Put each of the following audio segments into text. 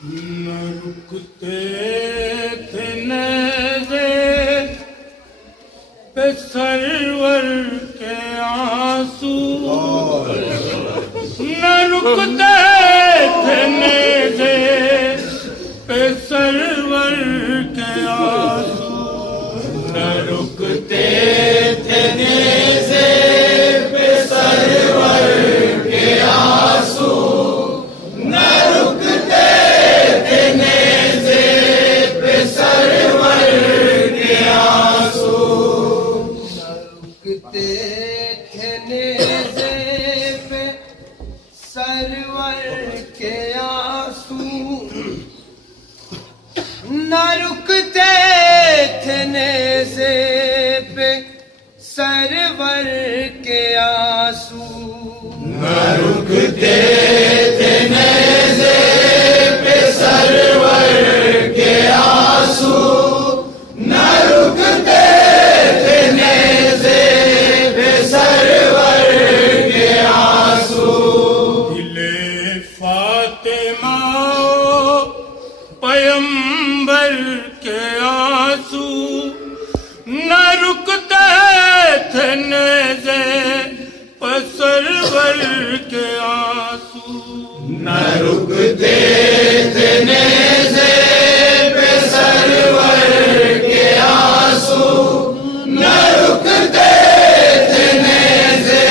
نہ رکتے تھے نیزے پہ سرور کے آنسو، نہ رکتے تھے نیزے پہ سرور کے آنسو، نہ رکتے تھے نیزے پہ سرور کے آنسو، نہ رکتے تھے نیزے پہ سرور کے آنسو، نہ رکتے تھے نیزے پہ سرور کے آنسو، نہ رکتے تھے نیزے پہ سرور کے آنسو، نہ رکتے تھے نیزے پہ سرور کے آنسو، نہ رکتے تھے نیزے پہ سرور کے آنسو، دل فاطمہ پیمبر کے آنسو، نہ رکتے تھے نیزے پہ سرور کے آنسو، نہ رکتے تھے نیزے پہ سرور کے آنسو، نہ رکتے تھے نیزے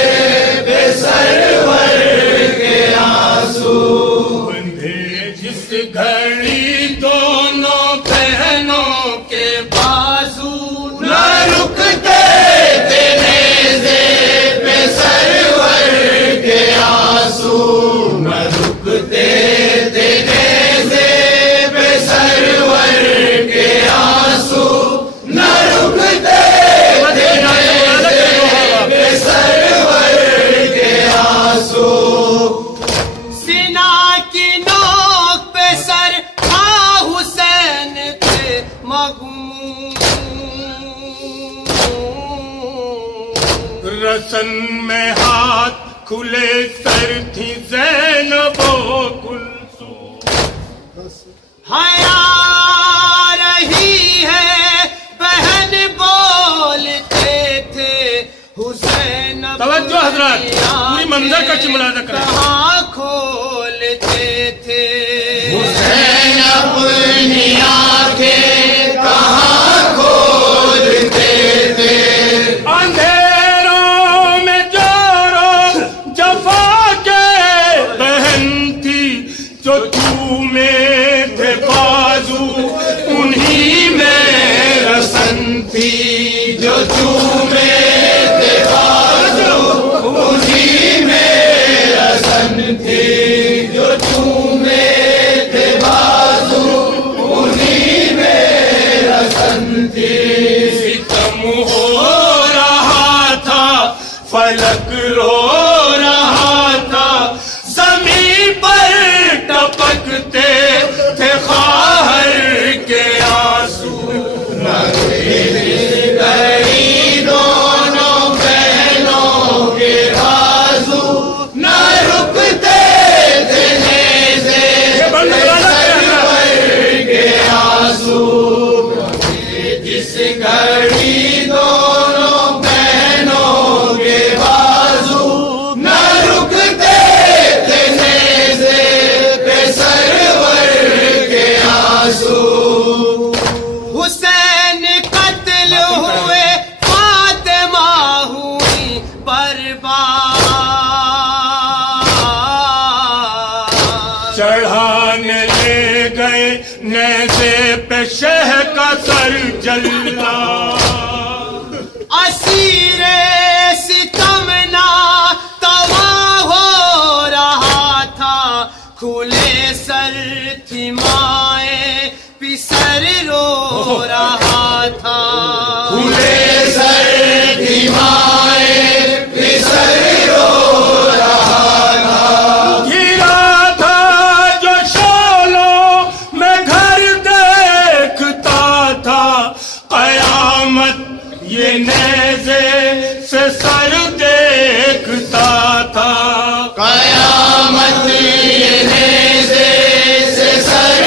پہ سرور کے آنسو، بندھے جس گھڑی دونوں بہنوں کے بازو، نہ رکتے تھے نیزے پہ سرور کے آنسو، نہ رکتے تھے نیزے پہ سرور کے آنسو، نہ رکتے تھے نیزے پہ سرور کے آنسو، سینا کی نوک پہ سر حسین تھے مغموم، رسن میں ہاتھ کھلے سر تھی زینب و کلثوم، حیا رہی ہے بہن بولتے تھے حسین توجہ حضرات، پوری منظر کا مشاہدہ کریں، کہاں کھولتے تھے حسین اپنی آنکھیں کہاں کھولتے تھے، اندھیروں میں جورو جفا کے بہن تھی، جو میں تھے بازو انہی میں رسن تھی، جو میں تھے بازو انہی میں رسن تھی، جو میں تھے بازو انہی میں رسن تھی، ستم ہو رہا تھا فلک رو رہا تھا، زمین پر ٹپکتے تھے خواہر کے آنسو، نہ گئی دونوں بہنوں کے بازو، نہ رکتے تھے نیزے پہ سرور کے آنسو، جس گھڑی دونوں بہنوں کے بازو، نہ رکتے تھے نیزے پہ سرور کے آنسو، حسین قتل ہوئے فاطمہ ہوئی برباد، چڑھانے لے گئے نیزے پہ شہ کا سر جلا، اسیر ستم تواہ ہو رہا تھا، کھلے سر تھی مائیں پسر رو رہا تھا، کھلے سر تھی مائیں پسر رو رہا تھا، گرا تھا جو شولوں میں گھر دیکھتا تھا، قیامت یہ نیزے سے سر دیکھتا تھا، قیامت یہ نیزے سے سر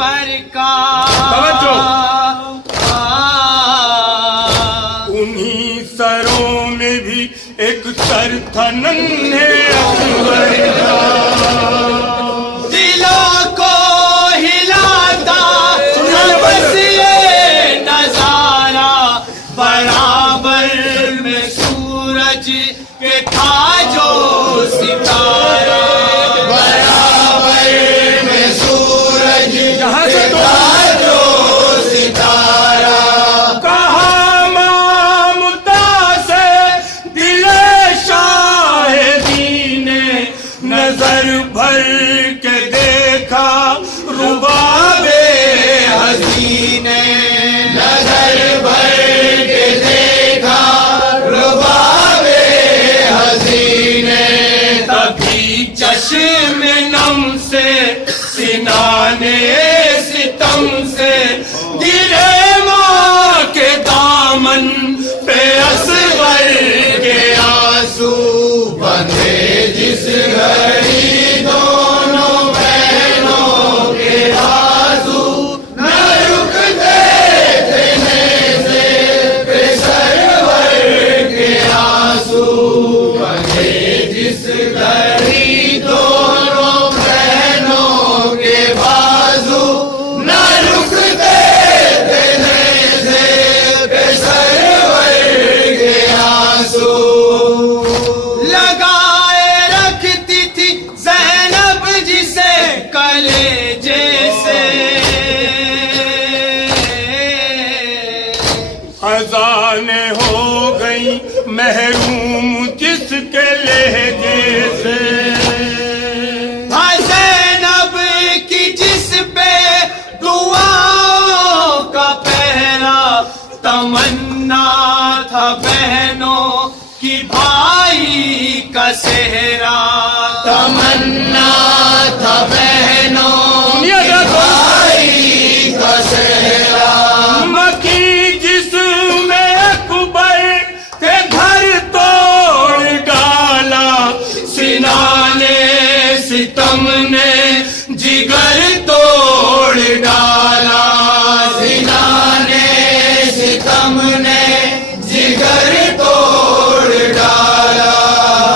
پر کا انہی سروں میں بھی ایک سر تھا ننھے اکبر کا دلوں کو ہلاتا بس یہ نظارہ برابر میں سورج کے تھا جو ستارہ برابر میں سورج یہاں سے تو تھا جو ستارہ کہا مامتا سے دل شاہدی نے نظر بھر کے دیکھا رباب حسین نظر بھر کے دیکھا رباب حسین تبھی چشم نم سے سنانے ستم سے گرے ماں کے دامن پہ اصغر کے آنسو بندھے جس گھڑی دونوں بہنوں کے آنسو نہ رکتے تھے نیزے پہ سرور کے آنسو بندھے جس گھڑی دونوں بہنوں کے بازو نہ رکتے تھے نیزے پہ سرور کے آنسو لگائے رکھتی تھی زینب جسے کلیجے سے خزانے ہو گئی محروم جس کے لہجے سے زینب کی جس پہ دعاؤں کا پہرا تمنا تھا بہنوں کی بھائی کا صحرا تمنا تھا بہنوں کی بھائی کا صحرا مکی جس میں اکبر کے گھر توڑ ڈالا سنانے ستم نے جگر توڑ ڈالا سنانے ستم نے جگر توڑ ڈالا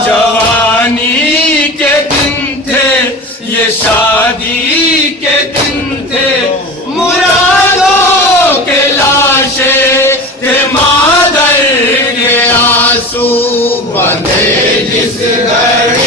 جوانی کے دن تھے یہ شادی کے دن تھے مرادوں کے لاشے تھے مادر کے آنسو بندھے جس گھر